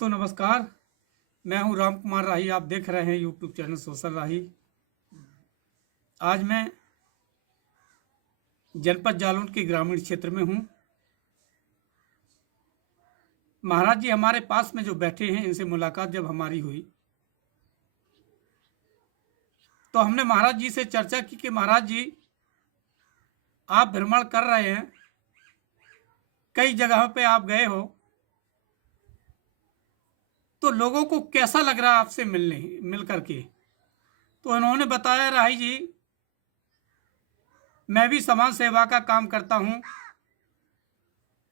दोस्तों नमस्कार। मैं हूं राम कुमार राही। आप देख रहे हैं यूट्यूब चैनल सोशल राही। आज मैं जनपद जालौन के ग्रामीण क्षेत्र में हूं। महाराज जी हमारे पास में जो बैठे हैं, इनसे मुलाकात जब हमारी हुई तो हमने महाराज जी से चर्चा की कि महाराज जी आप भ्रमण कर रहे हैं, कई जगहों पे आप गए हो, तो लोगों को कैसा लग रहा है आपसे मिल करके। तो उन्होंने बताया, राही जी मैं भी समाज सेवा का काम करता हूं,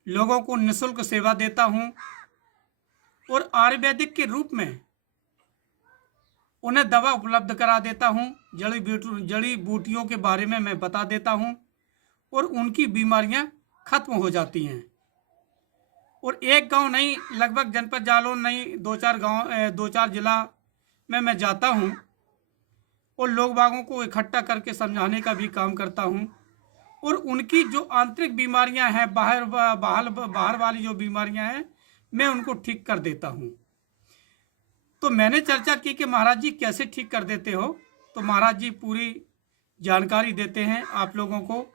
लोगों को निःशुल्क सेवा देता हूं और आयुर्वेदिक के रूप में उन्हें दवा उपलब्ध करा देता हूं। जड़ी बूटियों के बारे में मैं बता देता हूं और उनकी बीमारियां खत्म हो जाती हैं। और एक गांव नहीं, लगभग जनपद जालौन नहीं, 2-4 जिला में मैं जाता हूं और लोग बागों को इकट्ठा करके समझाने का भी काम करता हूं और उनकी जो आंतरिक बीमारियां हैं, बाहर वाली जो बीमारियां हैं, मैं उनको ठीक कर देता हूं। तो मैंने चर्चा की कि महाराज जी कैसे ठीक कर देते हो। तो महाराज जी पूरी जानकारी देते हैं आप लोगों को।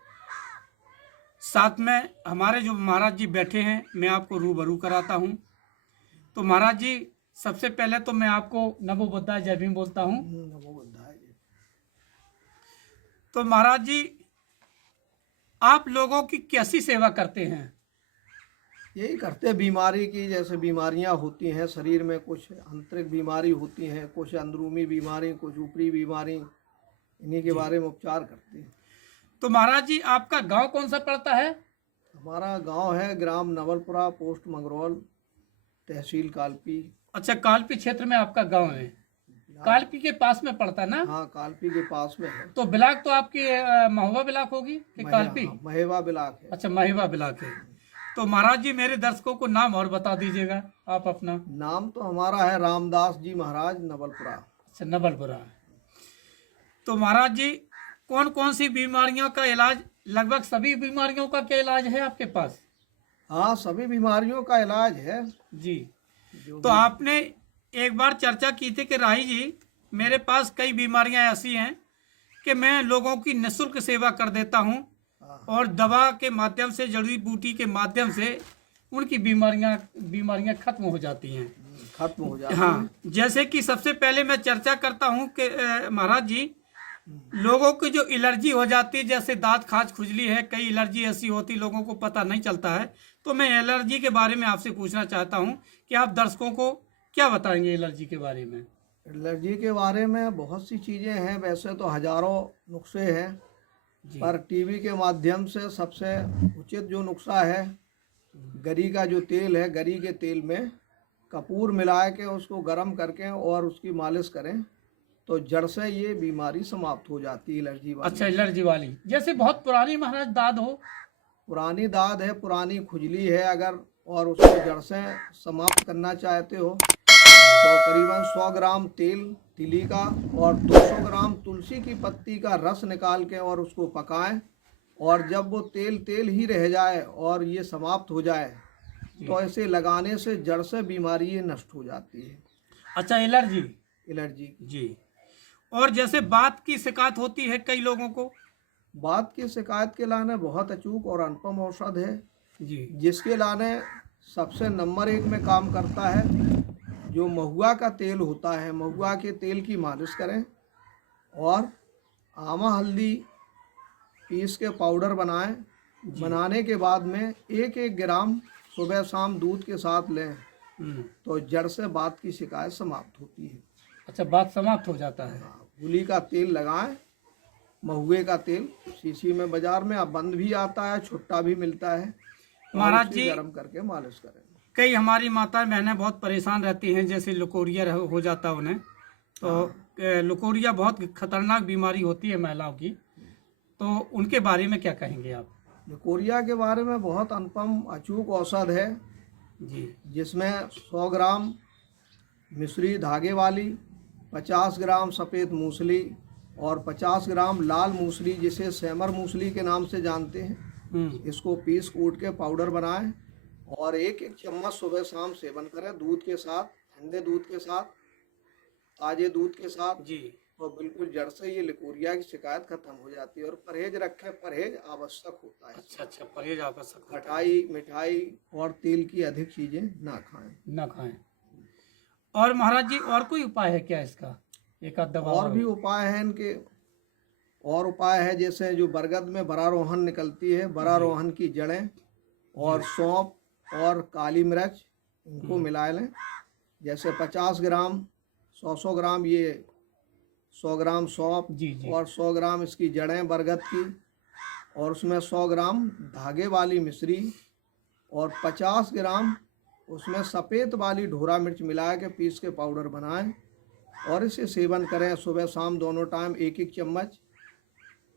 साथ में हमारे जो महाराज जी बैठे हैं, मैं आपको रूबरू कराता हूं। तो महाराज जी सबसे पहले तो मैं आपको नमो बुद्धाय जय भीम बोलता हूं। नमो बुद्धाय। तो महाराज जी आप लोगों की कैसी सेवा करते हैं? यही करते, बीमारी की, जैसे बीमारियां होती हैं शरीर में, कुछ आंतरिक बीमारी होती हैं, कुछ अंदरूनी बीमारी, कुछ ऊपरी बीमारी, इन्हीं के बारे में उपचार करते हैं। तो महाराज जी आपका गांव कौन सा पड़ता है? हमारा गांव है ग्राम नवलपुरा, पोस्ट मंगरौल, तहसील कालपी। अच्छा, कालपी क्षेत्र में आपका गांव है। कालपी के पास में पड़ता है ना? हाँ, कालपी के पास में है। तो ब्लाक तो आपकी महुआ ब्लाक होगी कि कालपी? महेवा ब्लाक है। अच्छा, महेवा ब्लाक है। तो महाराज जी मेरे दर्शकों को नाम और बता दीजिएगा आप अपना। नाम तो हमारा है रामदास जी महाराज, नवलपुरा। अच्छा, नवलपुरा। तो महाराज जी कौन कौन सी बीमारियों का इलाज, लगभग सभी बीमारियों का क्या इलाज है आपके पास? हाँ, सभी बीमारियों का इलाज है जी। तो आपने एक बार चर्चा की थी कि राही जी मेरे पास कई बीमारियां ऐसी हैं कि मैं लोगों की निःशुल्क सेवा कर देता हूं और दवा के माध्यम से, जड़ी बूटी के माध्यम से उनकी बीमारियां खत्म हो जाती हैं। खत्म हो जाती हाँ, जैसे कि सबसे पहले मैं चर्चा करता हूं कि महाराज जी लोगों की जो एलर्जी हो जाती है, जैसे दांत खाज खुजली है, कई एलर्जी ऐसी होती लोगों को पता नहीं चलता है। तो मैं एलर्जी के बारे में आपसे पूछना चाहता हूं कि आप दर्शकों को क्या बताएंगे एलर्जी के बारे में? एलर्जी के बारे में बहुत सी चीज़ें हैं, वैसे तो हजारों नुस्खे हैं, पर टीवी के माध्यम से सबसे उचित जो नुस्खा है, गरी का जो तेल है, गरी के तेल में कपूर मिला के उसको गर्म करके और उसकी मालिश करें तो जड़ से ये बीमारी समाप्त हो जाती है, एलर्जी वाली। अच्छा, एलर्जी वाली, जैसे बहुत पुरानी महाराज दाद हो, पुरानी दाद है, पुरानी खुजली है अगर, और उसको जड़ से समाप्त करना चाहते हो तो करीबन 100 ग्राम तेल तिली का और 200 ग्राम तुलसी की पत्ती का रस निकाल के और उसको पकाएं, और जब वो तेल ही रह जाए और ये समाप्त हो जाए तो ऐसे लगाने से जड़ से बीमारी ये नष्ट हो जाती है। अच्छा, एलर्जी जी। और जैसे बात की शिकायत होती है कई लोगों को, बात की शिकायत के लाने बहुत अचूक और अनुपम औषध है जी, जिसके लाने सबसे नंबर 1 में काम करता है जो महुआ का तेल होता है। महुआ के तेल की मालिश करें और आमा हल्दी पीस के पाउडर बनाएं। बनाने के बाद में 1-1 ग्राम सुबह शाम दूध के साथ लें तो जड़ से बात की शिकायत समाप्त होती है। अच्छा, बात समाप्त हो जाता है। गुली का तेल लगाएं, महुए का तेल शीशी में बाजार में अब बंद भी आता है, छुट्टा भी मिलता है। महाराज जी गर्म करके मालिश करें। कई हमारी माताएं बहनें बहुत परेशान रहती हैं, जैसे लुकोरिया हो जाता है उन्हें। तो लुकोरिया बहुत खतरनाक बीमारी होती है महिलाओं की, तो उनके बारे में क्या कहेंगे आप? लुकोरिया के बारे में बहुत अनुपम अचूक औषध है जी, जिसमें 100 ग्राम मिश्री धागे वाली, 50 ग्राम सफ़ेद मूसली और 50 ग्राम लाल मूसली, जिसे सेमर मूसली के नाम से जानते हैं, इसको पीस कूट के पाउडर बनाएं और एक एक चम्मच सुबह शाम सेवन करें, दूध के साथ, ठंडे दूध के साथ, ताजे दूध के साथ। जी। तो बिल्कुल जड़ से ये लिकोरिया की शिकायत खत्म हो जाती है। और परहेज रखें, परहेज आवश्यक होता है। अच्छा अच्छा, परहेज आवश्यक होता है। खटाई, मिठाई और तेल की अधिक चीजें ना खाएं। ना खाएं। और महाराज जी और कोई उपाय है क्या इसका? एक आध दवा और भी उपाय है इनके। और उपाय है जैसे जो बरगद में बरारोहन निकलती है, बरारोहन की जड़ें और सौंफ और काली मिर्च, इनको मिला लें। जैसे 50 ग्राम, 100 ग्राम ये 100 ग्राम सौंफ जी जी। और 100 ग्राम इसकी जड़ें बरगद की, और उसमें 100 ग्राम धागे वाली मिश्री और 50 ग्राम उसमें सफ़ेद वाली ढोरा मिर्च मिला के पीस के पाउडर बनाएं और इसे सेवन करें सुबह शाम दोनों टाइम एक एक चम्मच,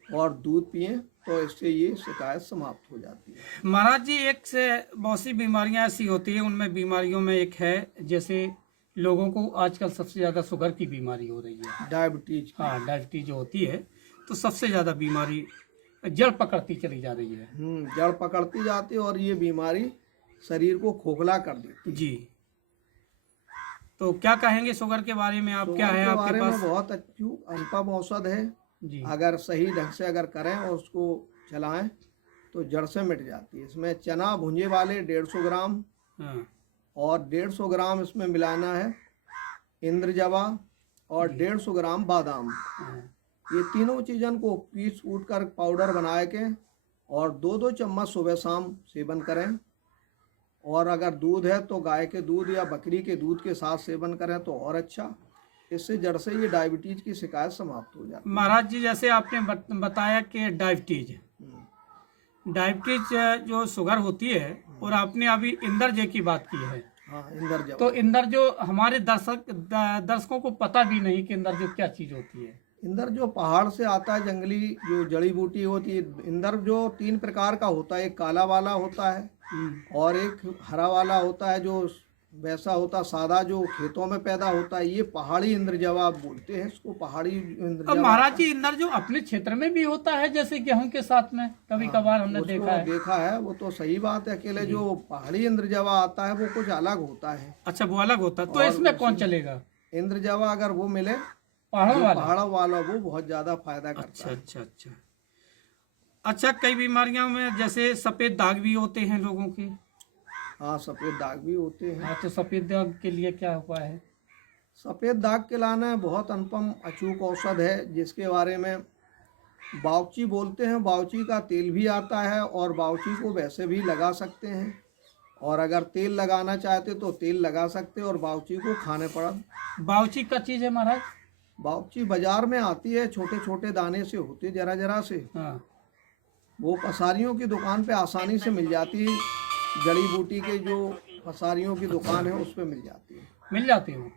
और दूध पिएं। तो इससे ये शिकायत समाप्त हो जाती है। महाराज जी एक से बहुत सी बीमारियां ऐसी होती है, उनमें बीमारियों में एक है जैसे लोगों को आजकल सबसे ज़्यादा शुगर की बीमारी हो रही है। डायबिटीज। हाँ, डायबिटीज जो होती है तो सबसे ज़्यादा बीमारी जड़ पकड़ती चली जा रही है। जड़ पकड़ती जाती है और ये बीमारी शरीर को खोखला कर देती है। जी। तो क्या कहेंगे शुगर के बारे में? आप क्या शुगर है के आपके बारे पास? में बहुत अच्छी अनुपम औषध है। जी। अगर सही ढंग से अगर करें और उसको चलाएं तो जड़ से मिट जाती है। इसमें चना भुंजे वाले 150 ग्राम हाँ। और 150 ग्राम इसमें मिलाना है इंद्रजवा और 150 ग्राम बादाम। हाँ। ये तीनों चीज़न को पीस कूट कर पाउडर बना के और 2-2 चम्मच सुबह शाम सेवन करें। और अगर दूध है तो गाय के दूध या बकरी के दूध के साथ सेवन करें तो और अच्छा। इससे जड़ से ये डायबिटीज की शिकायत समाप्त हो जाती है। महाराज जी जैसे आपने बताया कि डायबिटीज जो शुगर होती है, और आपने अभी इंदरजे की बात की है। हाँ, इंदरजवा। तो इंदरजो हमारे दर्शकों को पता भी नहीं कि इंदरजो क्या चीज होती है। इंदर जो पहाड़ से आता है, जंगली जो जड़ी बूटी होती है। इंदर जो 3 प्रकार का होता है, एक काला वाला होता है और एक हरा वाला होता है, जो वैसा होता सादा जो खेतों में पैदा होता है। ये पहाड़ी इंद्रजवा बोलते हैं इसको, पहाड़ी अब इंद्रजवा। महाराज जी इंदरजो अपने क्षेत्र में भी होता है जैसे गेहूं के साथ में कभी कभार हमने उसको देखा है। वो तो सही बात है। अकेले जो पहाड़ी इंद्रजवा आता है वो कुछ अलग होता है। अच्छा, वो अलग होता है। तो इसमें कौन चलेगा? इंद्रजवा अगर वो मिले, पहाड़ों वाला वो बहुत ज्यादा फायदा करता अच्छा है। अच्छा अच्छा अच्छा। कई बीमारियों में जैसे सफेद दाग भी होते हैं लोगों के। हाँ, सफेद दाग भी होते हैं। हाँ, तो सफेद दाग के लिए क्या उपाय है? सफ़ेद दाग के लाना बहुत अनुपम अचूक औषध है, जिसके बारे में बावची बोलते हैं। बावची का तेल भी आता है और बावची को वैसे भी लगा सकते हैं, और अगर तेल लगाना चाहते तो तेल लगा सकते हैं और बावची को खाने पड़ा। बावची का चीज है महाराज? बावची बाजार में आती है, छोटे छोटे दाने से होती है, जरा जरा से। हाँ। वो पसारियों की दुकान पे आसानी से मिल जाती है। जड़ी बूटी के जो पसारियों की दुकान है उस पे मिल जाती है। मिल जाती है।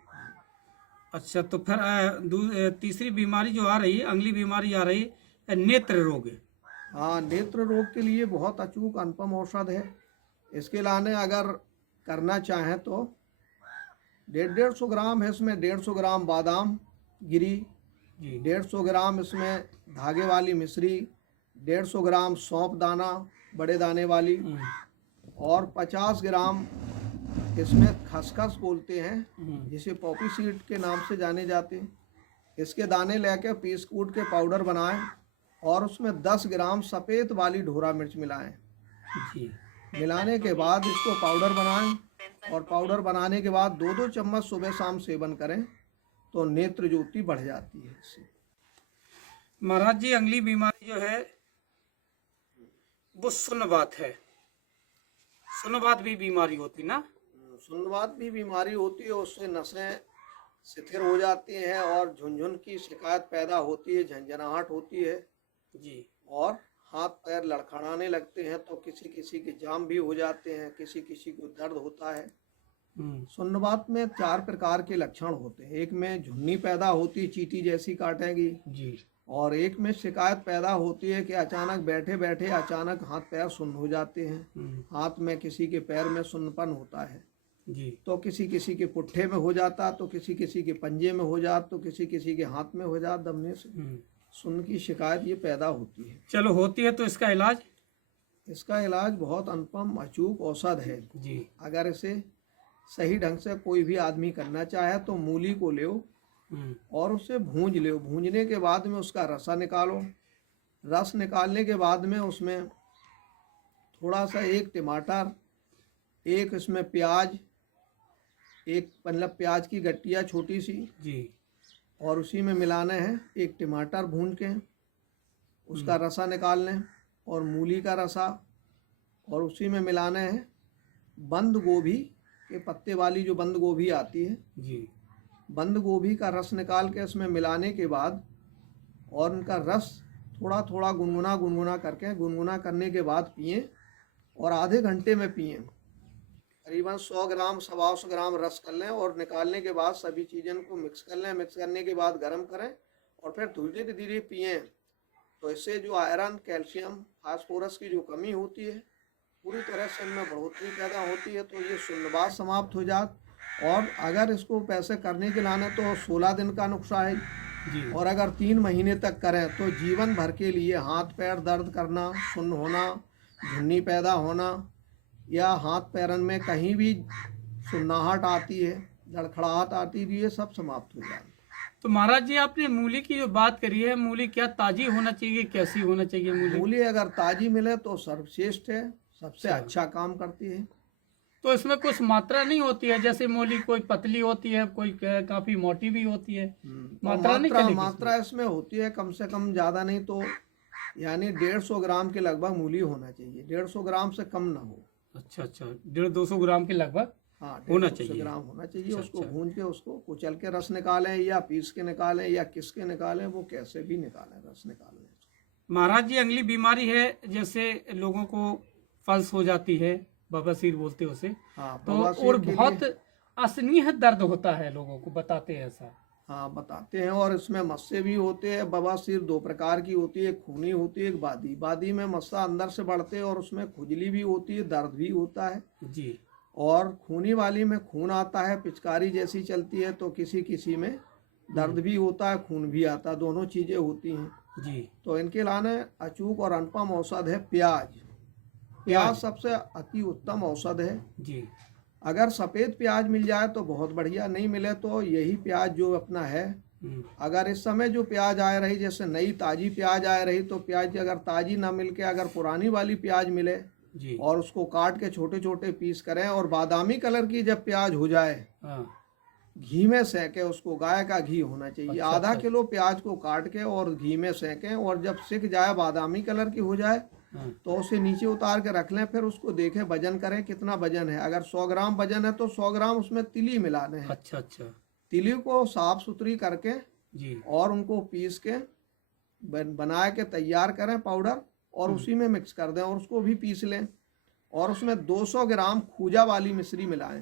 अच्छा, तो फिर तीसरी बीमारी जो आ रही है, अगली बीमारी आ रही है नेत्र रोग। हाँ, नेत्र रोग के लिए बहुत अचूक अनुपम औषध है। इसके लाने अगर करना चाहें तो 150 ग्राम है इसमें 150 ग्राम बादाम गिरी, 150 ग्राम इसमें धागे वाली मिश्री, 150 ग्राम सौंफ दाना बड़े दाने वाली, और 50 ग्राम इसमें खसखस बोलते हैं, जिसे पॉपी सीड के नाम से जाने जाते हैं। इसके दाने लेकर पीस कूट के पाउडर बनाएं और उसमें 10 ग्राम सफ़ेद वाली ढोरा मिर्च मिलाएं। मिलाने के बाद इसको पाउडर बनाएं, और पाउडर बनाने के बाद 2-2 चम्मच सुबह शाम सेवन करें तो नेत्र ज्योति बढ़ जाती है इससे। महाराज जी अगली बीमारी जो है वो सुन्नबात है। सुन्नबात भी बीमारी होती ना? सुन्नबात भी बीमारी होती है। उससे नसें शिथिल हो जाती हैं और झुनझुन की शिकायत पैदा होती है, झंझनाहट होती है जी, और हाथ पैर लड़खड़ाने लगते हैं। तो किसी किसी के जाम भी हो जाते हैं, किसी किसी को दर्द होता है। सुन्नबात में 4 प्रकार के लक्षण होते हैं। एक में झुन्नी पैदा होती है, चींटी जैसी काटेगी जी, और एक में शिकायत पैदा होती है कि अचानक बैठे बैठे अचानक हाथ पैर सुन्न हो जाते हैं। हाथ में किसी के पैर में सुन्नपन होता है जी। तो किसी किसी के पुट्ठे में हो जाता, तो किसी किसी के पंजे में हो जाता, तो किसी किसी के हाथ में हो जाता। दमने से सुन्न की शिकायत ये पैदा होती है। चलो होती है तो इसका इलाज? इसका इलाज बहुत अनुपम अचूक औषध है। जी। अगर इसे सही ढंग से कोई भी आदमी करना चाहे तो मूली को ले और उसे भूंज लो। भूंजने के बाद में उसका रसा निकालो। रस निकालने के बाद में उसमें थोड़ा सा एक टमाटर, एक इसमें प्याज, एक मतलब प्याज की गट्टियाँ छोटी सी, जी। और उसी में मिलाना है एक टमाटर भून के उसका रसा निकाल लें, और मूली का रसा, और उसी में मिलाना है बंद गोभी के पत्ते वाली जो बंद गोभी आती है, जी। बंद गोभी का रस निकाल के इसमें मिलाने के बाद और उनका रस थोड़ा थोड़ा गुनगुना करके गुनगुना करने के बाद पिएं, और आधे घंटे में पिएं। करीबन 100 ग्राम 125 ग्राम रस कर लें, और निकालने के बाद सभी चीज़ों को मिक्स कर लें। मिक्स करने के बाद गर्म करें और फिर धीरे धीरे पिएं। तो इससे जो आयरन, कैल्शियम, फास्फोरस की जो कमी होती है पूरी तरह से इनमें बढ़ोतरी पैदा होती है। तो ये शून्यवात समाप्त हो जात। और अगर इसको पैसे करने के लाने तो 16 दिन का नुस्खा है जी। और अगर 3 महीने तक करें तो जीवन भर के लिए हाथ पैर दर्द करना, सुन्न होना, झुन्नी पैदा होना, या हाथ पैरन में कहीं भी सुन्नाहट आती है, लड़खड़ाहट आती है, ये सब समाप्त हो जाए। तो महाराज जी, आपने मूली की जो बात करी है, मूली क्या ताजी होना चाहिए, कैसी होना चाहिए मूली? मूली अगर ताजी मिले तो सर्वश्रेष्ठ है, सबसे अच्छा काम करती है। तो इसमें कुछ मात्रा नहीं होती है? जैसे मूली कोई पतली होती है, कोई काफी मोटी भी होती है, मात्रा नहीं चलेगी? मात्रा इसमें होती है कम से कम, ज़्यादा नहीं तो यानी 150 ग्राम के लगभग मूली होना चाहिए। 150 ग्राम से कम ना हो। अच्छा अच्छा, 150-200 ग्राम के लगभग हाँ, होना 150 चाहिए। ग्राम होना चाहिए। अच्छा, उसको अच्छा। भून के उसको कुचल के रस निकालें, या पीस के निकालें, या किस के निकालें, वो कैसे भी निकालें, रस निकालें। महाराज जी, अगली बीमारी है जैसे लोगों को फल्स हो जाती है, बवासीर बोलते हैं उसे। हाँ, तो बवासीर और के बहुत लिए असहनीय दर्द होता है, लोगों को बताते हैं ऐसा। हाँ बताते हैं। और इसमें मस्से भी होते हैं। बवासीर 2 प्रकार की होती है, एक खूनी होती है, एक बादी। बादी में मस्सा अंदर से बढ़ते हैं और उसमें खुजली भी होती है, दर्द भी होता है। जी। और खूनी वाली में खून आता है, पिचकारी जैसी चलती है, तो किसी किसी में दर्द भी होता है, खून भी आता है, दोनों चीज़ें होती हैं। जी। तो इनके लाने अचूक और अनुपम औषध है प्याज। प्याज सबसे अति उत्तम औषध है। जी। अगर सफ़ेद प्याज मिल जाए तो बहुत बढ़िया, नहीं मिले तो यही प्याज जो अपना है। अगर इस समय जो प्याज आ रही, जैसे नई ताज़ी प्याज आ रही, तो प्याज अगर ताज़ी ना मिल के अगर पुरानी वाली प्याज मिले जी। और उसको काट के छोटे छोटे पीस करें, और बादामी कलर की जब प्याज हो जाए हाँ। घी में सेकें उसको। गाय का घी होना चाहिए। अच्छा, आधा अच्छा। किलो प्याज को काट के और घी में सेकें, और जब सिक जाए, बादामी कलर की हो जाए, हाँ। तो उसे नीचे उतार के रख लें। फिर उसको देखें, वजन करें कितना वजन है। अगर 100 ग्राम वजन है तो 100 ग्राम उसमें तिली मिलाने हैं। अच्छा अच्छा। तिली को साफ सुथरी करके जी। और उनको पीस के बना के तैयार करें पाउडर, और उसी में मिक्स कर दें और उसको भी पीस लें। और उसमें 200 ग्राम खूजा वाली मिश्री मिलाएं।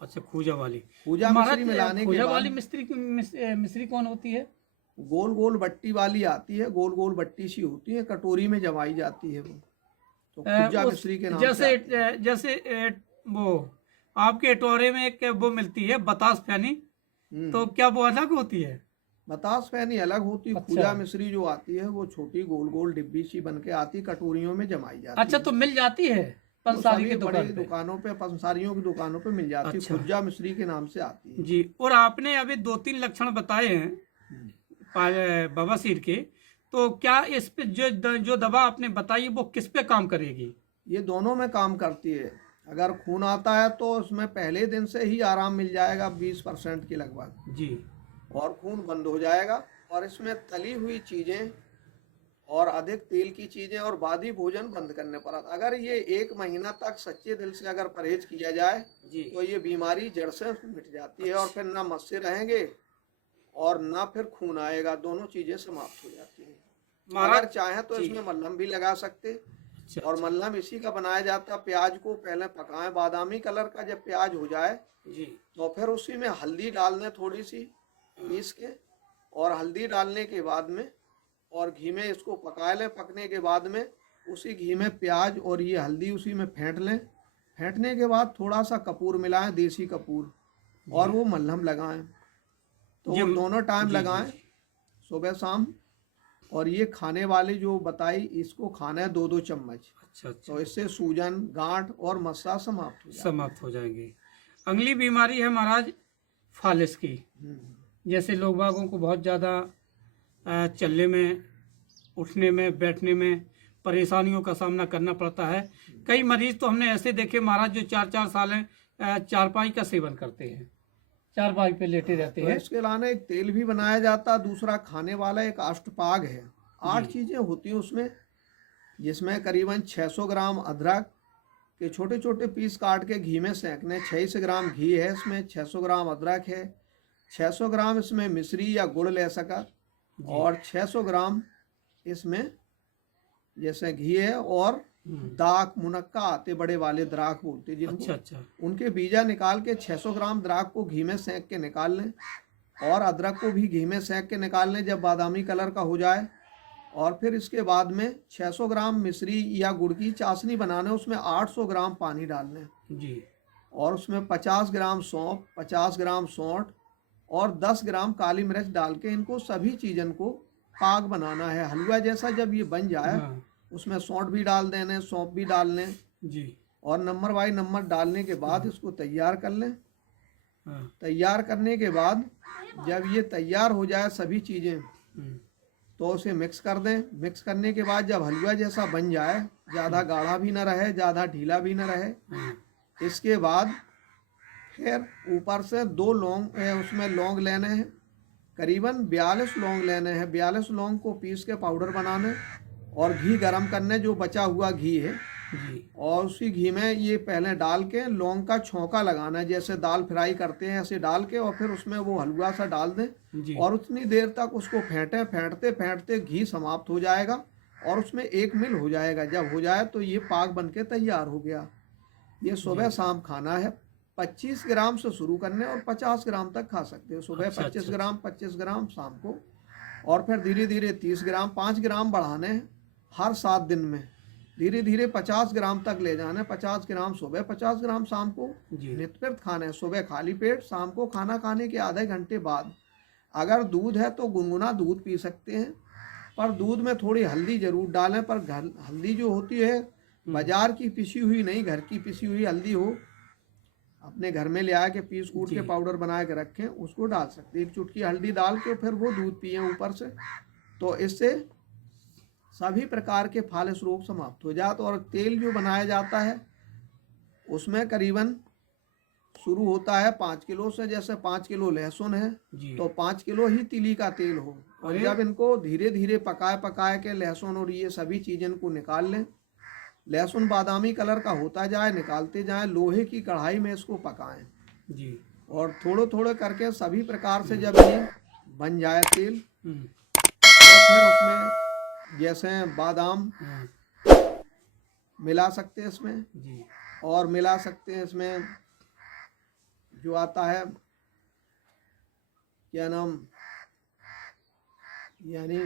अच्छा, खूजा वाली। खूजा महाराज, मिश्री मिलाने के खूजा बाद वाली मिश्री कौन होती है? गोल गोल बट्टी वाली आती है, गोल गोल बट्टी सी होती है, कटोरी में जमाई जाती है वो, तो खूजा मिश्री के नाम जैसे से आती है। जैसे वो आपके एटोरे में एक वो मिलती है बतास फैनी, तो क्या वो अलग होती है? बतास फैनी अलग होती है। अच्छा। खूजा मिश्री जो आती है वो छोटी गोल गोल डिब्बी सी बन के आती, कटोरियों में जमाई जाती अच्छा, है। तो मिल जाती है वो पंसारी सभी की बड़ी दुकान पे? दुकानों पे, पंसारियों की दुकानों पे मिल जाती है। अच्छा। खूजा मिश्री के नाम से आती है। जी। और आपने अभी 2-3 लक्षण बताए हैं बवासीर के, तो क्या इस पे जो दवा आपने बताई वो किस पे काम करेगी? ये दोनों में काम करती है। अगर खून आता है तो उसमें पहले दिन से ही आराम मिल जाएगा 20% के लगभग, जी। और खून बंद हो जाएगा। और इसमें तली हुई चीज़ें और अधिक तेल की चीज़ें और बादी भोजन बंद करने पर, अगर ये 1 महीना तक सच्चे दिल से अगर परहेज किया जाए जी। तो ये बीमारी जड़ से मिट जाती है। और फिर ना मस्से रहेंगे और ना फिर खून आएगा, दोनों चीज़ें समाप्त हो जाती हैं। अगर चाहें तो इसमें मल्हम भी लगा सकते। अच्छा, और मल्हम इसी का बनाया जाता है। प्याज को पहले पकाएं, बादामी कलर का जब प्याज हो जाए जी। तो फिर उसी में हल्दी डाल दें थोड़ी सी पीस के, और हल्दी डालने के बाद में और घी में इसको पका लें। पकने के बाद में उसी घी में प्याज और ये हल्दी उसी में फेंट लें। फेंटने के बाद थोड़ा सा कपूर मिलाएं, देसी कपूर, और वो मल्हम लगाएं। तो वो दोनों टाइम लगाएं, सुबह शाम। और ये खाने वाले जो बताई, इसको खाना है 2-2 चम्मच। अच्छा अच्छा, तो इससे सूजन, गांठ और मस्सा समाप्त हो जाए। समाप्त हो जाएंगे। अगली बीमारी है महाराज फालिस की। जैसे लोग बागों को बहुत ज़्यादा चलने में, उठने में, बैठने में परेशानियों का सामना करना पड़ता है। कई मरीज तो हमने ऐसे देखे महाराज जो 4-4 साल चारपाई का सेवन करते हैं, चारपाई पे लेटे रहते तो हैं। इसके अलावा एक तेल भी बनाया जाता, दूसरा खाने वाला एक अष्टपाग है। 8 चीजें होती हैं उसमें, जिसमें करीबन 600 ग्राम अदरक के छोटे छोटे पीस काट के घी में सेंकने। 600 ग्राम घी है इसमें, 600 ग्राम अदरक है, 600 ग्राम इसमें मिश्री या गुड़ ले सका, और 600 ग्राम इसमें जैसे घी है, और दाक मुनक्का आते बड़े वाले द्राक बोलते जिनको, अच्छा अच्छा, उनके बीजा निकाल के 600 ग्राम द्राक को घी में सेंक के निकाल लें, और अदरक को भी घी में सेंक के निकाल लें जब बादामी कलर का हो जाए। और फिर इसके बाद में 600 ग्राम मिश्री या गुड़ की चाशनी बनाना है, उसमें 800 ग्राम पानी डालना है जी, और उसमें 50 ग्राम सौंफ, 50 ग्राम सौंठ और 10 ग्राम काली मिर्च डाल के इनको सभी चीज़न को पाग बनाना है। हलवा जैसा जब ये बन जाए, हाँ उसमें सौंठ भी डाल देने, सौंफ भी डाल लें, जी, और नंबर बाई नंबर डालने के बाद इसको तैयार कर लें। हाँ, तैयार करने के बाद जब ये तैयार हो जाए सभी चीज़ें, हम्म, तो उसे मिक्स कर दें। मिक्स करने के बाद जब हलवा जैसा बन जाए, ज़्यादा गाढ़ा भी ना रहे, ज़्यादा ढीला भी ना रहे, हाँ, इसके बाद फिर ऊपर से 2 लौंग, उसमें लौंग लेने हैं, करीबन 42 लौंग लेने हैं। 42 लौंग को पीस के पाउडर बनाने, और घी गरम करने, जो बचा हुआ घी है, जी, और उसी घी में ये पहले डाल के लौंग का छौंका लगाना है, जैसे दाल फ्राई करते हैं ऐसे डाल के, और फिर उसमें वो हलवा सा डाल दें, जी, और उतनी देर तक उसको फेंटें। फेंटते फेंटते घी समाप्त हो जाएगा और उसमें 1 मिल हो जाएगा। जब हो जाए तो ये पाक बन के तैयार हो गया। ये सुबह शाम खाना है। 25 ग्राम से शुरू करने और 50 ग्राम तक खा सकते हो। सुबह अच्छा, 25 अच्छा, ग्राम, 25 ग्राम शाम को, और फिर धीरे धीरे 30 ग्राम, 5 ग्राम बढ़ाने हैं हर 7 दिन में। धीरे धीरे 50 ग्राम तक ले जाना है। 50 ग्राम सुबह, 50 ग्राम शाम को जी, नित्यकृत खाना है। सुबह खाली पेट, शाम को खाना खाने के आधे घंटे बाद। अगर दूध है तो गुनगुना दूध पी सकते हैं, पर दूध में थोड़ी हल्दी जरूर डालें। पर घर हल्दी जो होती है बाजार की पिसी हुई नहीं, घर की पिसी हुई हल्दी हो, अपने घर में ले आके के पीस कूट के पाउडर बना के रखें, उसको डाल सकते हैं। 1 चुटकी हल्दी डाल के फिर वो दूध पिए ऊपर से, तो इससे सभी प्रकार के फालिस रोग समाप्त हो जाते। और तेल जो बनाया जाता है उसमें करीबन शुरू होता है 5 किलो से। जैसे 5 किलो लहसुन है जी, तो 5 किलो ही तिली का तेल हो। और अरे! जब इनको धीरे धीरे पकाए के लहसुन और ये सभी चीज़ें को निकाल लें। लहसुन बादामी कलर का होता जाए, निकालते जाएं। लोहे की कढ़ाई में इसको पकाएं, जी, और थोड़े थोड़े करके सभी प्रकार से जब ये बन जाए तेल, तो फिर उसमें जैसे बादाम मिला सकते हैं इसमें, जी, और मिला सकते हैं इसमें जो आता है क्या नाम, यानी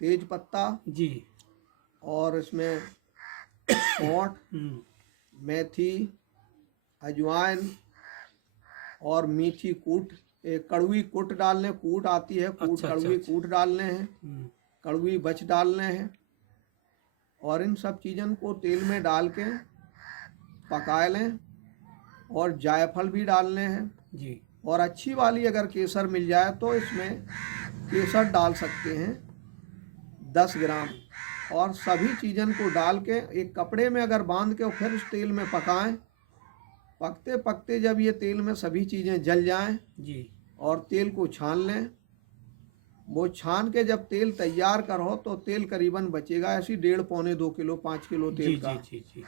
तेज पत्ता, जी, और इसमें सौंठ, मेथी, अजवाइन और मीठी कूट, एक कड़वी कूट डालने, कूट आती है कूट, अच्छा, कड़वी अच्छा, कूट डालने हैं, कड़वी बच डालने हैं। और इन सब चीज़ों को तेल में डाल के पका लें, और जायफल भी डालने हैं। जी, और अच्छी वाली अगर केसर मिल जाए तो इसमें केसर डाल सकते हैं 10 ग्राम। और सभी चीज़ों को डाल के एक कपड़े में अगर बांध के और फिर उस तेल में पकाएं। पकते पकते जब ये तेल में सभी चीज़ें जल जाएं, जी, और तेल को छान लें। वो छान के जब तेल तैयार करो तो तेल करीबन बचेगा ऐसी 1.5 पौने 2 किलो 5 किलो जी, तेल का। जी, जी,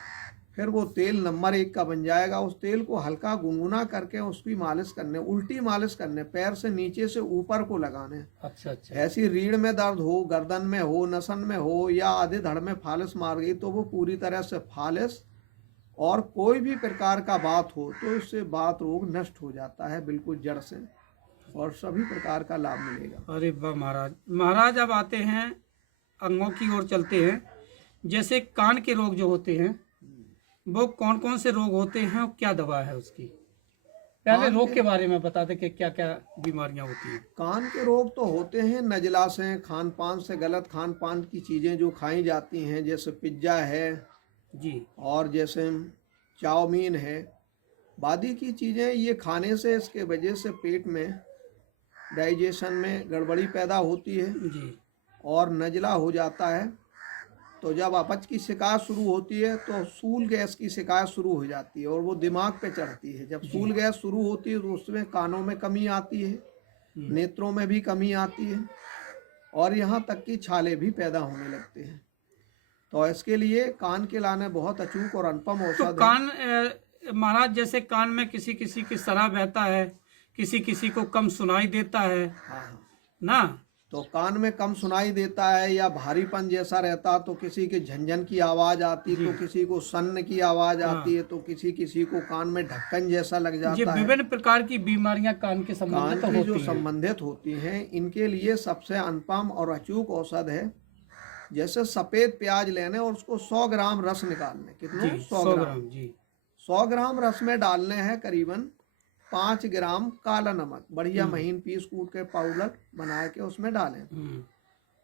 फिर वो तेल नंबर 1 का बन जाएगा। उस तेल को हल्का गुनगुना करके उसकी मालिश करने, उल्टी मालिश करने, पैर से नीचे से ऊपर को लगाने। अच्छा अच्छा, ऐसी रीढ़ में दर्द हो, गर्दन में हो, नसन में हो, या आधे धड़ में फालिस मार गई तो वो पूरी तरह से फालिस और कोई भी प्रकार का बात हो तो इससे बात रोग नष्ट हो जाता है बिल्कुल जड़ से, और सभी प्रकार का लाभ मिलेगा। अरे वाह महाराज। महाराज अब आते हैं अंगों की ओर चलते हैं। जैसे कान के रोग जो होते हैं वो कौन कौन से रोग होते हैं और क्या दवा है उसकी? पहले रोग के बारे में बता दें कि क्या क्या बीमारियां होती हैं। कान के रोग तो होते हैं नजला से, खान पान से, गलत खान पान की चीज़ें जो खाई जाती हैं, जैसे पिज्ज़ा है जी और जैसे चाउमीन है, बादी की चीज़ें, ये खाने से इसके वजह से पेट में डाइजेशन में गड़बड़ी पैदा होती है जी और नजला हो जाता है। तो जब अपच की शिकायत शुरू होती है तो सूल गैस की शिकायत शुरू हो जाती है और वो दिमाग पे चढ़ती है। जब सूल गैस शुरू होती है तो उसमें कानों में कमी आती है, नेत्रों में भी कमी आती है और यहाँ तक कि छाले भी पैदा होने लगते हैं। तो इसके लिए कान के लाने बहुत अचूक और अनुपम तो औषध है। कान महाराज, जैसे कान में किसी किसी की सरा बहता है, किसी किसी को कम सुनाई देता है हाँ, ना, तो कान में कम सुनाई देता है या भारीपन जैसा रहता, तो किसी के झंझन की आवाज़ आती, तो किसी को सन्न की आवाज़ आती है, तो किसी किसी को कान में ढक्कन जैसा लग ये जाता है। विभिन्न प्रकार की बीमारियां कान के कान संबंधित की जो होती हैं। संबंधित होती हैं, इनके लिए सबसे अनुपम और अचूक औषध है, जैसे सफ़ेद प्याज लेने और उसको 100 ग्राम रस निकालने। कितने? जी 100 100 ग्राम। ग्राम जी 100 ग्राम रस में डालने हैं करीबन 5 ग्राम काला नमक, बढ़िया महीन पीस कूट के पाउडर बना के उसमें डालें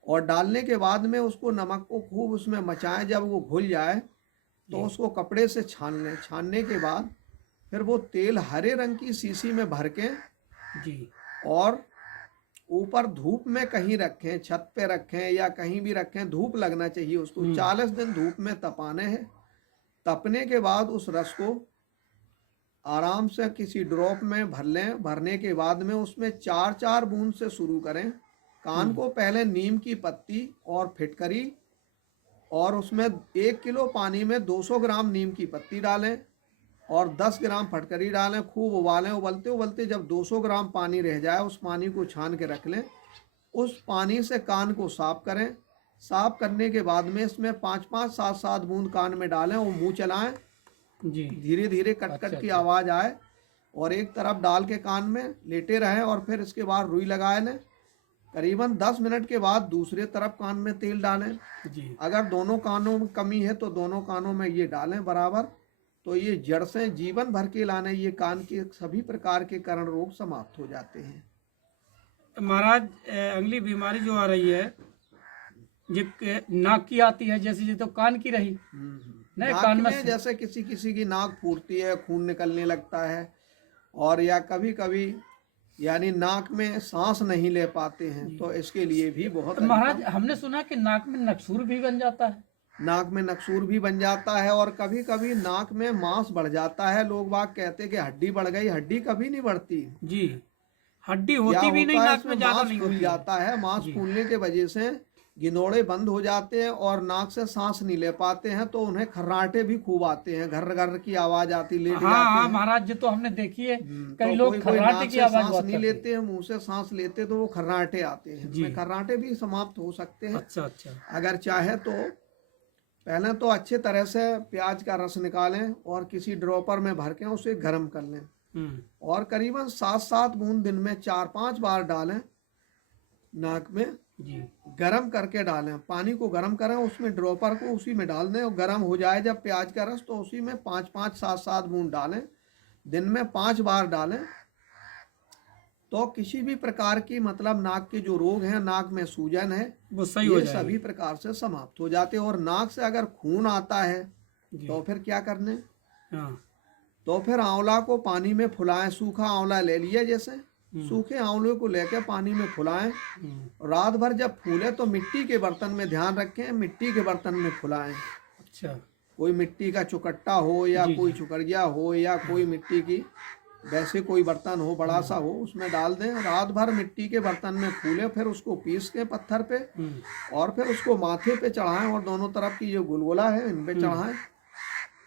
और डालने के बाद में उसको नमक को खूब उसमें मचाएं। जब वो घुल जाए तो उसको कपड़े से छान लें। छानने के बाद फिर वो तेल हरे रंग की शीशी में भर के जी और ऊपर धूप में कहीं रखें, छत पे रखें या कहीं भी रखें, धूप लगना चाहिए उसको। 40 दिन धूप में तपाने हैं। तपने के बाद उस रस को आराम से किसी ड्रॉप में भर लें। भरने के बाद में उसमें 4-4 बूंद से शुरू करें। कान को पहले नीम की पत्ती और फिटकरी और उसमें 1 किलो पानी में 200 ग्राम नीम की पत्ती डालें और 10 ग्राम फटकरी डालें। खूब उबालें। उबलते उबलते जब 200 ग्राम पानी रह जाए उस पानी को छान के रख लें। उस पानी से कान को साफ करें। साफ करने के बाद में इसमें 5-5, 7-7 बूंद कान में डालें और मुंह चलाएं। जी धीरे धीरे कट की आवाज़ आए और एक तरफ डाल के कान में लेटे रहें और फिर इसके बाद रुई लगाए लें। करीबन 10 मिनट के बाद दूसरे तरफ कान में तेल डालें। जी अगर दोनों कानों में कमी है तो दोनों कानों में ये डालें बराबर। तो ये जड़ से जीवन भर के लाने ये कान के सभी प्रकार के कर्ण रोग समाप्त हो जाते हैं। महाराज, अगली बीमारी जो आ रही है जो नाक की आती है, जैसे ये तो कान की रही नहीं, नाक कान में जैसे किसी किसी की नाक फूटती है, खून निकलने लगता है और या कभी कभी यानी नाक में सांस नहीं ले पाते हैं, तो इसके लिए भी बहुत महाराज हमने सुना कि नाक में नक्सूर भी बन जाता है। नाक में नक्सूर भी बन जाता है और कभी कभी नाक में मांस बढ़ जाता है। लोग बाग कहते हैं कि हड्डी बढ़ गई, हड्डी कभी नहीं बढ़ती जी, हड्डी होती भी नहीं, नाक में ज्यादा नहीं फूल होती जाता है। मांस फूलने के वजह से गिनोड़े बंद हो जाते हैं और नाक से सांस नहीं ले पाते हैं, तो उन्हें खर्राटे भी खूब आते हैं, घर घर की आवाज आती, लेट हाँ जाते हाँ हैं। महाराज, जी तो हमने देखी है कई तो लोग कोई खर्राटे नाक की से आवाज सांस बहुत नहीं करते हैं। लेते हैं, मुंह से सांस लेते तो वो खर्राटे आते हैं। इसमें खर्राटे भी समाप्त हो सकते हैं। अच्छा अच्छा। अगर चाहे तो पहले तो अच्छे तरह से प्याज का रस निकालें और किसी ड्रॉपर में भर के उसे गर्म कर लें और करीबन 7-7 बूंद दिन में 4-5 बार डालें। नाक में जी गरम करके डालें। पानी को गरम करें, उसमें ड्रॉपर को उसी में डाल दें और गरम हो जाए जब प्याज का रस, तो उसी में 5-5, 7-7 बूंद डालें। दिन में 5 बार डालें। तो किसी भी प्रकार की मतलब नाक के जो रोग हैं, नाक में सूजन है, वो सही हो ये जाएगी। सभी प्रकार से समाप्त हो जाते हैं। और नाक से अगर खून आता है तो फिर क्या करने, हाँ तो फिर आंवला को पानी में फुलाएं। सूखा आंवला ले लिया, जैसे सूखे आंवले को लेकर पानी में फुलाएं। रात भर जब फूले तो मिट्टी के बर्तन में, ध्यान रखें, मिट्टी के बर्तन में फुलाएं। अच्छा, कोई मिट्टी का चुकट्टा हो या कोई चुकड़िया हो या कोई मिट्टी की वैसे कोई बर्तन हो, बड़ा सा हो, उसमें डाल दें। रात भर मिट्टी के बर्तन में फूले, फिर उसको पीस के पत्थर पे और फिर उसको माथे पे चढ़ाएं और दोनों तरफ की जो गुलगुला है इन पे चढ़ाएं।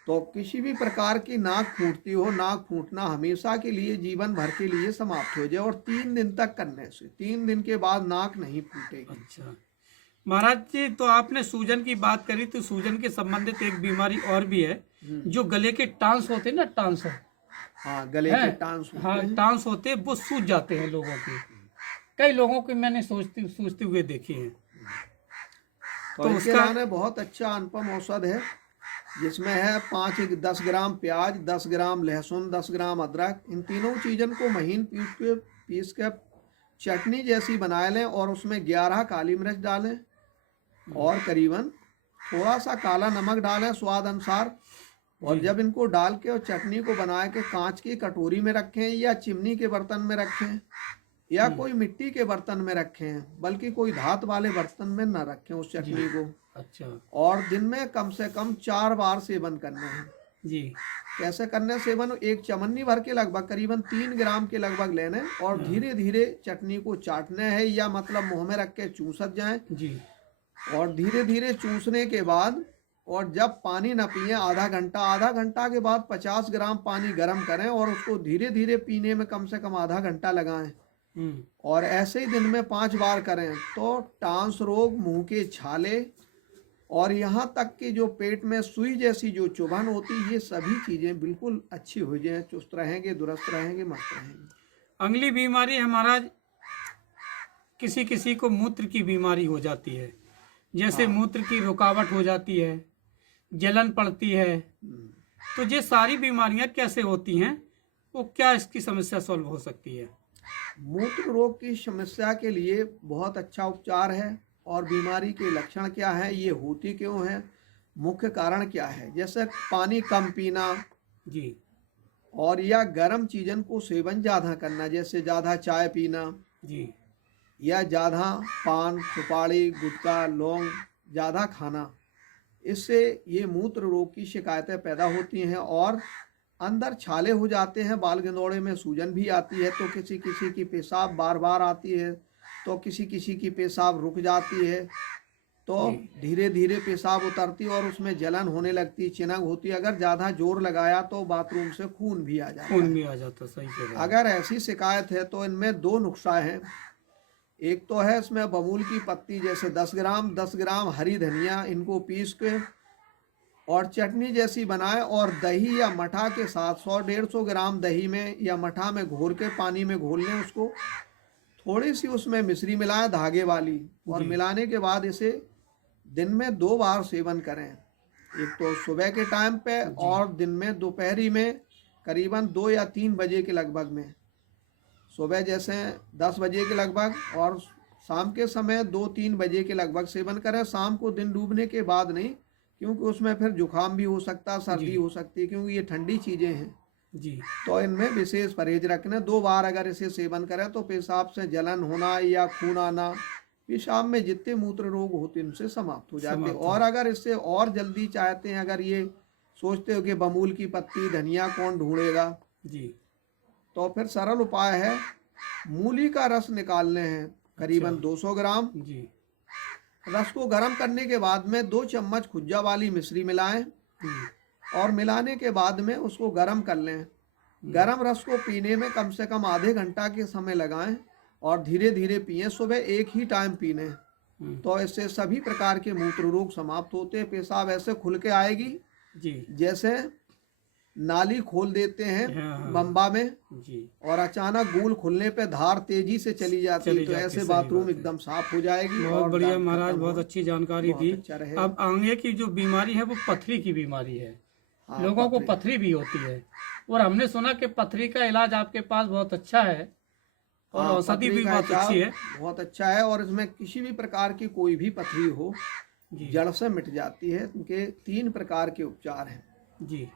तो किसी भी प्रकार की नाक फूटती हो, नाक फूटना हमेशा के लिए, जीवन भर के लिए समाप्त हो जाए और 3 दिन तक करने से 3 दिन के बाद नाक नहीं फूटेगी। अच्छा महाराज जी, तो आपने सूजन की बात करी, तो सूजन के संबंधित एक बीमारी और भी है, जो गले के टांस होते हैं ना, टांस हाँ, गले के टांस होते हाँ हैं। टांस होते हैं, वो सूज जाते हैं लोगों के। कई लोगों को मैंने सूजते हुए देखे हैं। तो इसके लाने बहुत अच्छा अनुपम औषध है, जिसमें है 10 ग्राम प्याज, 10 ग्राम लहसुन, 10 ग्राम अदरक। इन तीनों चीज़ों को महीन पीस के चटनी जैसी बना लें और उसमें 11 काली मिर्च डालें और करीबन थोड़ा सा काला नमक डालें स्वाद अनुसार। और जब इनको डाल के और चटनी को बना के कांच की कटोरी में रखें या चिमनी के बर्तन में रखें या कोई मिट्टी के बर्तन में रखें, बल्कि कोई धात वाले बर्तन में न रखें उस चटनी को। अच्छा और दिन में कम से कम 4 बार सेवन करना है जी। कैसे करने सेवन? एक चमन्नी भर के लगभग करीबन 3 ग्राम के लगभग लेने और धीरे धीरे चटनी को चाटने हैं, या मतलब मुंह में रख के चूसत जाएं जी। और धीरे धीरे चूसने के बाद और जब पानी न पिए आधा घंटा के बाद 50 ग्राम पानी गर्म करें और उसको धीरे धीरे पीने में कम से कम आधा घंटा लगाएं। और ऐसे ही दिन में 5 बार करें तो टांस रोग, मुंह के छाले और यहाँ तक कि जो पेट में सुई जैसी जो चुभन होती, ये सभी चीज़ें बिल्कुल अच्छी हो जाएं, चुस्त रहेंगे, दुरुस्त रहेंगे, मस्त रहेंगे। अगली बीमारी हमारा किसी किसी को मूत्र की बीमारी हो जाती है, जैसे मूत्र की रुकावट हो जाती है, जलन पड़ती है। तो ये सारी बीमारियां कैसे होती हैं, वो क्या इसकी समस्या सॉल्व हो सकती है? मूत्र रोग की समस्या के लिए बहुत अच्छा उपचार है। और बीमारी के लक्षण क्या है, ये होती क्यों है, मुख्य कारण क्या है, जैसे पानी कम पीना जी, और या गर्म चीज़न को सेवन ज़्यादा करना, जैसे ज़्यादा चाय पीना जी, या ज़्यादा पान, सुपारी, गुटखा, लौंग ज़्यादा खाना, इससे ये मूत्र रोग की शिकायतें पैदा होती हैं और अंदर छाले हो जाते हैं, बाल गंदौड़े में सूजन भी आती है। तो किसी किसी की पेशाब बार बार आती है, तो किसी किसी की पेशाब रुक जाती है, तो धीरे धीरे पेशाब उतरती और उसमें जलन होने लगती, चिनक होती। अगर ज़्यादा जोर लगाया तो बाथरूम से खून भी आ जाता है। सही कह रहे हैं। अगर ऐसी शिकायत है तो इनमें 2 नुस्खा हैं। एक तो है इसमें बबूल की पत्ती, जैसे 10 ग्राम हरी धनिया, इनको पीस के और चटनी जैसी बनाएं और दही या मठा के साथ 100-150 ग्राम दही में या मठा में घोर के पानी में घोल लें उसको, थोड़ी सी उसमें मिश्री मिलाएं धागे वाली, और मिलाने के बाद इसे दिन में 2 बार सेवन करें। एक तो सुबह के टाइम पे और दिन में दोपहरी में करीबन 2 या 3 बजे के लगभग में। सुबह जैसे 10 बजे के लगभग और शाम के समय 2-3 बजे के लगभग सेवन करें। शाम को दिन डूबने के बाद नहीं, क्योंकि उसमें फिर जुकाम भी हो सकता, सर्दी हो सकती है, क्योंकि ये ठंडी चीज़ें हैं जी। तो इनमें विशेष परहेज रखना। 2 बार अगर इसे सेवन करें तो पेशाब से जलन होना या खून आना, पेशाब में जितने मूत्र रोग होते हैं इनसे समाप्त हो जाते हैं। और अगर इससे और जल्दी चाहते हैं, अगर ये सोचते हो कि बमूल की पत्ती, धनिया कौन ढूंढेगा जी, तो फिर सरल उपाय है, मूली का रस निकालने हैं करीबन 200 ग्राम जी। रस को गर्म करने के बाद में 2 चम्मच खुज्जा वाली मिश्री मिलाएं और मिलाने के बाद में उसको गर्म कर लें। गर्म रस को पीने में कम से कम आधे घंटा के समय लगाएं और धीरे धीरे पिएं। सुबह एक ही टाइम पीने, तो इससे सभी प्रकार के मूत्र रोग समाप्त होते हैं। पेशाब ऐसे खुल के आएगी जी, जैसे नाली खोल देते हैं बम्बा में जी, और अचानक गूल खुलने पे धार तेजी से चली जाती है, तो ऐसे बाथरूम एकदम साफ हो जाएगी। बहुत बढ़िया महाराज, बहुत अच्छी जानकारी दी। अब आगे की जो बीमारी है वो पथरी की बीमारी है। लोगों को पथरी भी होती है और हमने सुना कि पथरी का इलाज आपके पास बहुत अच्छा है और औषधि भी बहुत अच्छी है। बहुत अच्छा है और इसमें किसी भी प्रकार की कोई भी पथरी हो जड़ से मिट जाती है। इनके 3 प्रकार के उपचार हैं जी।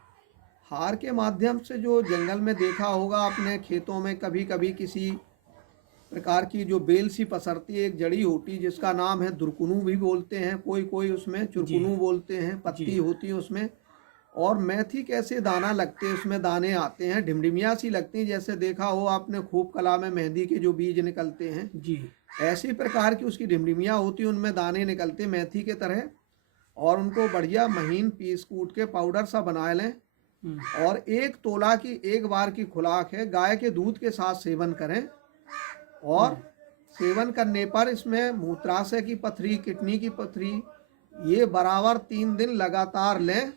हार के माध्यम से, जो जंगल में देखा होगा अपने खेतों में, कभी कभी किसी प्रकार की जो बेल सी पसरती है, एक जड़ी होती जिसका नाम है दुर्कुनु भी बोलते हैं, कोई उसमें चुरकुनु बोलते हैं, पत्ती होती है उसमें, और मेथी कैसे दाना लगते हैं, उसमें दाने आते हैं, ढिमढिमिया सी लगती हैं, जैसे देखा हो आपने खूब कला में मेहंदी के जो बीज निकलते हैं जी, ऐसी प्रकार की उसकी ढिमढिमिया होती है, उनमें दाने निकलते मेथी के तरह। और उनको बढ़िया महीन पीस कूट के पाउडर सा बना लें और 1 तोला की 1 बार की खुराक है, गाय के दूध के साथ सेवन करें। और सेवन करने पर इसमें मूत्राशय की पथरी, किडनी की पथरी, ये बराबर 3 दिन लगातार लें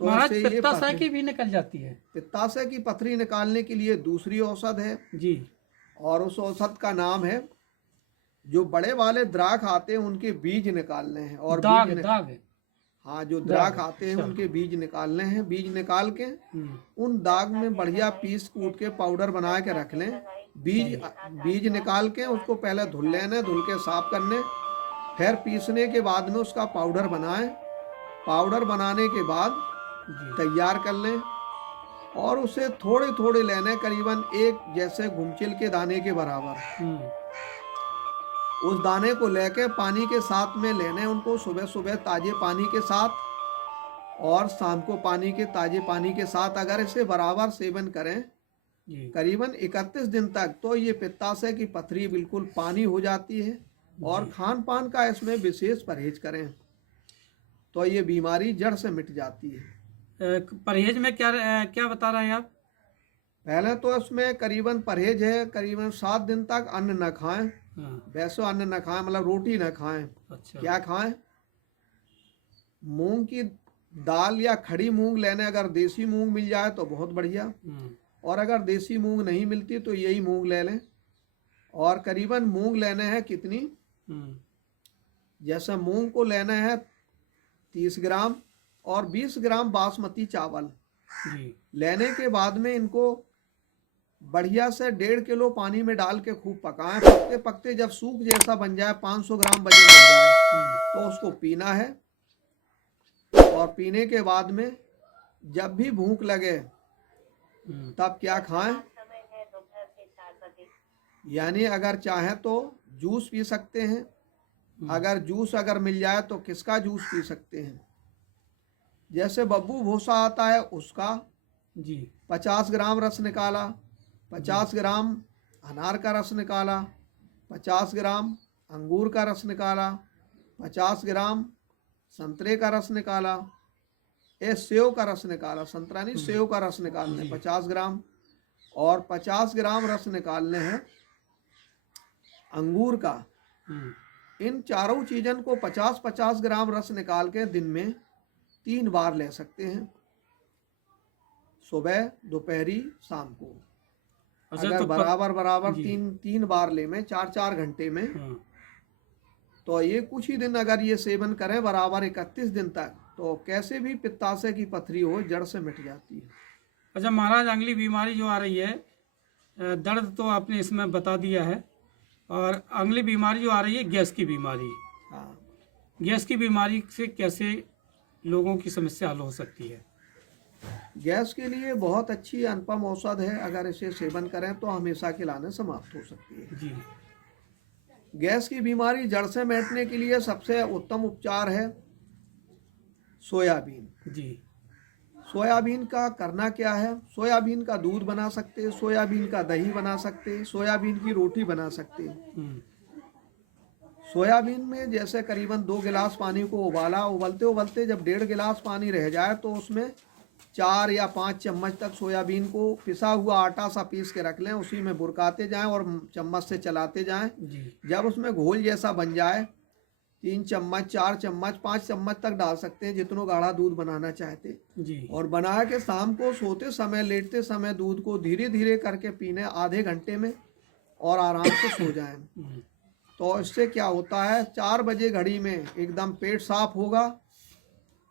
तो इससे ये पित्ताशय की भी निकल जाती है। पित्ताशय की पथरी निकालने के लिए दूसरी औषध है जी, और उस औषध का नाम है, जो बड़े वाले द्राख आते हैं उनके बीज निकालने हैं और दाग। हाँ, जो द्राख आते हैं अच्छा। उनके बीज निकालने हैं। बीज निकाल के हम्म, उन दाग में बढ़िया पीस कूट के पाउडर बना के रख लें। बीज बीज निकाल के उसको पहले धुल लेने, धुल के साफ करने, फिर पीसने के बाद में उसका पाउडर बनाएं। पाउडर बनाने के बाद जी। तैयार कर लें और उसे थोड़े थोड़े लेने, करीबन एक जैसे घुमचिल के दाने के बराबर। हम्म, उस दाने को लेके पानी के साथ में लेने उनको, सुबह सुबह ताजे पानी के साथ और शाम को पानी के ताजे पानी के साथ अगर इसे बराबर सेवन करें जी। करीबन 31 दिन तक, तो ये पित्ताशय की पथरी बिल्कुल पानी हो जाती है। और खान पान का इसमें विशेष परहेज करें तो ये बीमारी जड़ से मिट जाती है। परहेज में क्या क्या बता रहे हैं आप? पहले तो इसमें करीबन परहेज है, करीबन 7 दिन तक अन्न न खाएं। हाँ, वैसे अन्न न खाएं, मतलब रोटी न खाएं। अच्छा। क्या खाएं? मूंग की दाल या खड़ी मूंग लेने, अगर देसी मूंग मिल जाए तो बहुत बढ़िया, हम्म, और अगर देसी मूंग नहीं मिलती तो यही मूंग ले लें। और करीबन मूंग लेने हैं कितनी, हम्म, जैसे मूंग को लेना है 30 ग्राम और 20 ग्राम बासमती चावल जी। लेने के बाद में इनको बढ़िया से 1.5 किलो पानी में डाल के खूब पकाएं। पकते पकते जब सूख जैसा बन जाए, 500 ग्राम वजन हो जाए, तो उसको पीना है। और पीने के बाद में जब भी भूख लगे तब क्या खाएं, यानी अगर चाहें तो जूस पी सकते हैं। अगर जूस अगर मिल जाए तो किसका जूस पी सकते हैं, जैसे बब्बू भूसा आता है उसका जी। 50 ग्राम रस निकाला, 50 ग्राम अनार का रस निकाला, 50 ग्राम अंगूर का रस निकाला, 50 ग्राम संतरे का रस निकाला, सेव का रस निकाला, संतरा नहीं सेव का रस निकालने 50 ग्राम, और 50 ग्राम रस निकालने हैं अंगूर का। इन चारों चीजन को 50-50 ग्राम रस निकाल के दिन में 3 बार ले सकते हैं, सुबह दोपहरी शाम को। अच्छा, अगर तो बराबर बराबर जी। 3 बार ले में 4-4 घंटे में, हाँ, तो ये कुछ ही दिन अगर ये सेवन करें बराबर 31 दिन तक, तो कैसे भी पित्ताशय की पथरी हो जड़ से मिट जाती है। अच्छा महाराज, अगली बीमारी जो आ रही है, दर्द तो आपने इसमें बता दिया है, और अगली बीमारी जो आ रही है गैस की बीमारी। हाँ, गैस की बीमारी से कैसे लोगों की समस्या हल हो सकती है? गैस के लिए बहुत अच्छी अनुपम औषध है, अगर इसे सेवन करें तो हमेशा के लाने समाप्त हो सकती है। जी। गैस की बीमारी जड़ से मिटने के लिए सबसे उत्तम उपचार है सोयाबीन। जी। सोयाबीन का करना क्या है, सोयाबीन का दूध बना सकते हैं, सोयाबीन का दही बना सकते हैं, सोयाबीन की रोटी बना सकते हैं। हम्म, सोयाबीन में जैसे करीबन 2 गिलास पानी को उबाला, उबलते उबलते जब 1.5 गिलास पानी रह जाए तो उसमें 4 या 5 चम्मच तक सोयाबीन को पिसा हुआ आटा सा पीस के रख लें, उसी में बुरकाते जाएं और चम्मच से चलाते जाएं। जी। जब उसमें घोल जैसा बन जाए, 3 चम्मच 4 चम्मच 5 चम्मच तक डाल सकते हैं, जितना गाढ़ा दूध बनाना चाहते। जी। और बना के शाम को सोते समय लेटते समय दूध को धीरे धीरे करके पीने, आधे घंटे में, और आराम से सो जाएं। तो इससे क्या होता है, 4 बजे घड़ी में एकदम पेट साफ होगा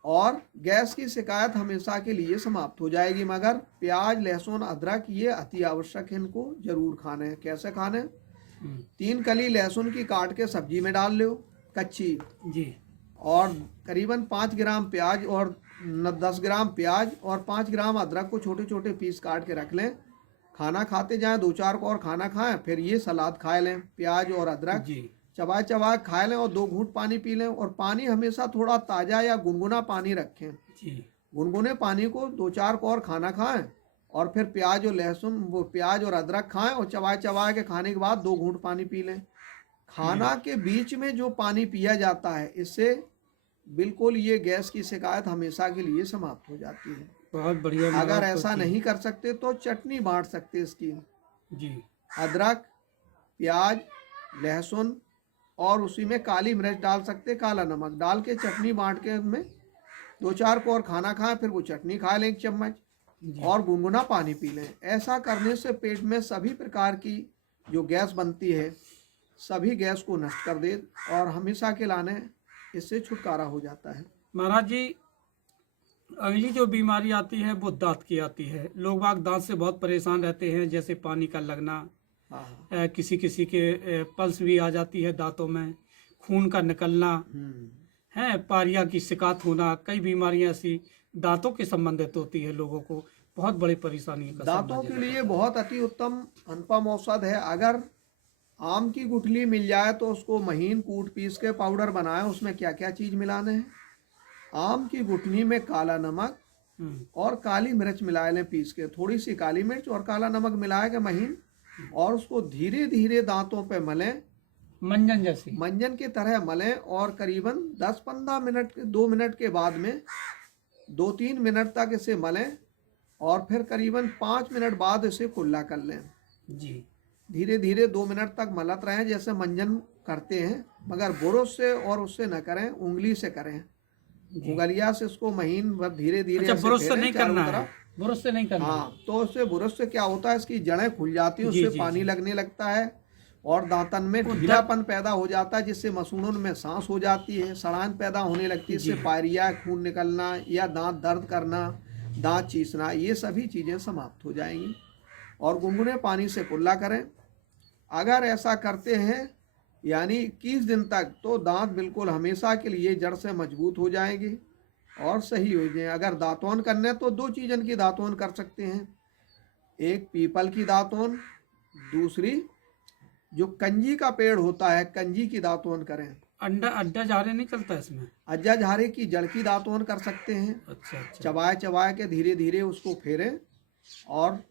और गैस की शिकायत हमेशा के लिए समाप्त हो जाएगी। मगर प्याज लहसुन अदरक ये अति आवश्यक है, इनको जरूर खाने हैं। कैसे खाने? 3 कली लहसुन की काट के सब्जी में डाल लो कच्ची, जी। और करीबन 5 ग्राम प्याज और 10 ग्राम प्याज और 5 ग्राम अदरक को छोटे छोटे पीस काट के रख लें। खाना खाते जाएं, 2-4 को और खाना खाएं, फिर ये सलाद खा लें, प्याज और अदरक जी। चबा चबा खा लें, और 2 घूंट पानी पी लें। और पानी हमेशा थोड़ा ताज़ा या गुनगुना पानी रखें। जी। गुनगुने पानी को 2-4 को और खाना खाएं, और फिर प्याज और लहसुन, वो प्याज और अदरक खाएं, और चबा चबा के खाने के बाद 2 घूंट पानी पी लें। खाना के बीच में जो पानी पिया जाता है, इससे बिल्कुल ये गैस की शिकायत हमेशा के लिए समाप्त हो जाती है। बहुत बढ़िया अगर महाराज, ऐसा तो नहीं कर सकते तो चटनी बांट सकते इसकी, जी। अदरक प्याज लहसुन, और उसी में काली मिर्च डाल सकते, काला नमक डाल के चटनी बांट के उनमें 2-4 को और खाना खाएं, फिर वो चटनी खा लें 1 चम्मच, और गुनगुना पानी पी लें। ऐसा करने से पेट में सभी प्रकार की जो गैस बनती है, सभी गैस को नष्ट कर दे और हमेशा के लाने इससे छुटकारा हो जाता है। महाराज जी, अगली जो बीमारी आती है वो दांत की आती है। लोग बाग दांत से बहुत परेशान रहते हैं, जैसे पानी का लगना, हाँ। किसी किसी के पल्स भी आ जाती है दांतों में, खून का निकलना है, पारिया की शिकायत होना, कई बीमारियां ऐसी दांतों के संबंधित होती है। लोगों को बहुत बड़ी परेशानी का दांतों के लिए बहुत अति उत्तम अनुपम औषध है। अगर आम की गुठली मिल जाए तो उसको महीन कूट पीस के पाउडर बनाए। उसमें क्या क्या चीज मिलाने हैं? आम की गुठली में काला नमक और काली मिर्च मिला लें पीस के, थोड़ी सी काली मिर्च और काला नमक मिलाए के महीन, और उसको धीरे धीरे दांतों पे मलें, मंजन जैसी, मंजन की तरह मलें। और करीबन 10-15 मिनट, 2 मिनट के बाद में 2-3 मिनट तक इसे मलें, और फिर करीबन 5 मिनट बाद इसे कुल्ला कर लें जी। धीरे धीरे 2 मिनट तक मलत रहें जैसे मंजन करते हैं, मगर बुरुश से और उससे न करें, उंगली से करें। उंगलिया से इसको महीन धीरे धीरे अच्छा, ब्रश से नहीं करना है, ब्रश से नहीं करना। हाँ, तो उससे बुरुश से क्या होता है, इसकी जड़ें खुल जाती हैं, उससे पानी लगने लगता है और दांतन में ढीलापन पैदा हो जाता है, जिससे मसूड़ों में सांस हो जाती है, सड़ान पैदा होने लगती है, इससे पायरिया, खून निकलना या दांत दर्द करना, दांत चीसना, ये सभी चीज़ें समाप्त हो जाएंगी। और गुनगुने पानी से कुल्ला करें। अगर ऐसा करते हैं यानी 21 दिन तक, तो दांत बिल्कुल हमेशा के लिए जड़ से मजबूत हो जाएंगे और सही हो जाए। अगर दांतोन करने तो 2 चीज़न की दांतोन कर सकते हैं, एक पीपल की दांतोन, दूसरी जो कंजी का पेड़ होता है, कंजी की दांतोन करें। अड्डा झारे नहीं चलता इसमें? अज्जा झारे की जड़ की दांतोन कर सकते हैं। अच्छा। चबाए चबाए के धीरे धीरे उसको फेरें और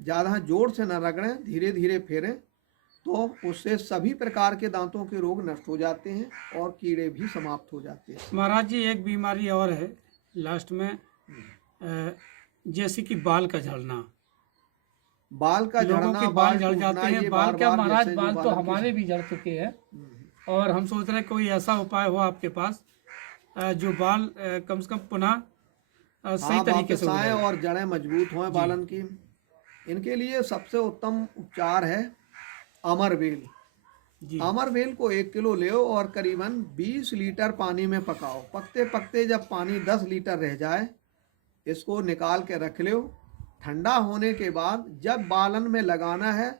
ज़्यादा जोर से न रगड़ें, धीरे धीरे फेरें, तो उससे सभी प्रकार के दांतों के रोग नष्ट हो जाते हैं और कीड़े भी समाप्त हो जाते हैं। महाराज जी, एक बीमारी और है लास्ट में, जैसे कि बाल का झड़ना। बाल का लोगों झड़ना, के बाल झड़ जाते हैं। बाल क्या महाराज, बाल तो हमारे भी झड़ चुके हैं, और हम सोच रहे हैं कोई ऐसा उपाय हो आपके पास जो बाल कम से कम पुनः सही तरीके से आए और जड़ें मजबूत हों बालन की। इनके लिए सबसे उत्तम उपचार है अमरवेल। अमरवेल को 1 किलो ले और करीबन 20 लीटर पानी में पकाओ। पकते पकते जब पानी 10 लीटर रह जाए, इसको निकाल के रख लो। ठंडा होने के बाद जब बालन में लगाना है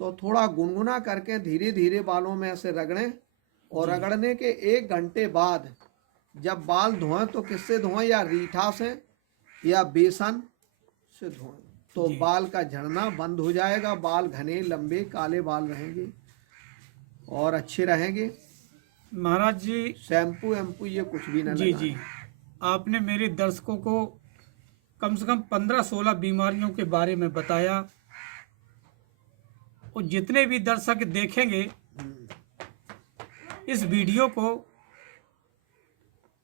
तो थोड़ा गुनगुना करके धीरे धीरे बालों में ऐसे रगड़ें, और रगड़ने के 1 घंटे बाद जब बाल धोएं तो किससे धोएं, या रीठा से या बेसन से धोएं, तो बाल का झड़ना बंद हो जाएगा। बाल घने लंबे काले बाल रहेंगे और अच्छे रहेंगे। महाराज जी, शैम्पू एम्पू ये कुछ भी ना लगाएं। जी, आपने मेरे दर्शकों को कम से कम 15-16 बीमारियों के बारे में बताया, और जितने भी दर्शक देखेंगे इस वीडियो को,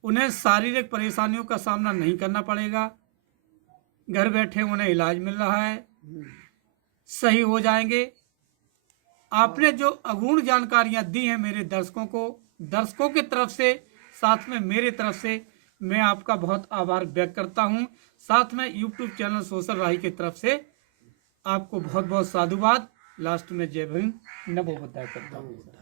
उन्हें शारीरिक परेशानियों का सामना नहीं करना पड़ेगा। घर बैठे उन्हें इलाज मिल रहा है, सही हो जाएंगे। आपने जो अगूढ़ जानकारियां दी हैं मेरे दर्शकों को, दर्शकों की तरफ से, साथ में मेरे तरफ से मैं आपका बहुत आभार व्यक्त करता हूं। साथ में YouTube चैनल सोशल राही की तरफ से आपको बहुत बहुत साधुवाद। लास्ट में जय भीम, नमो बुद्धाय करता हूँ।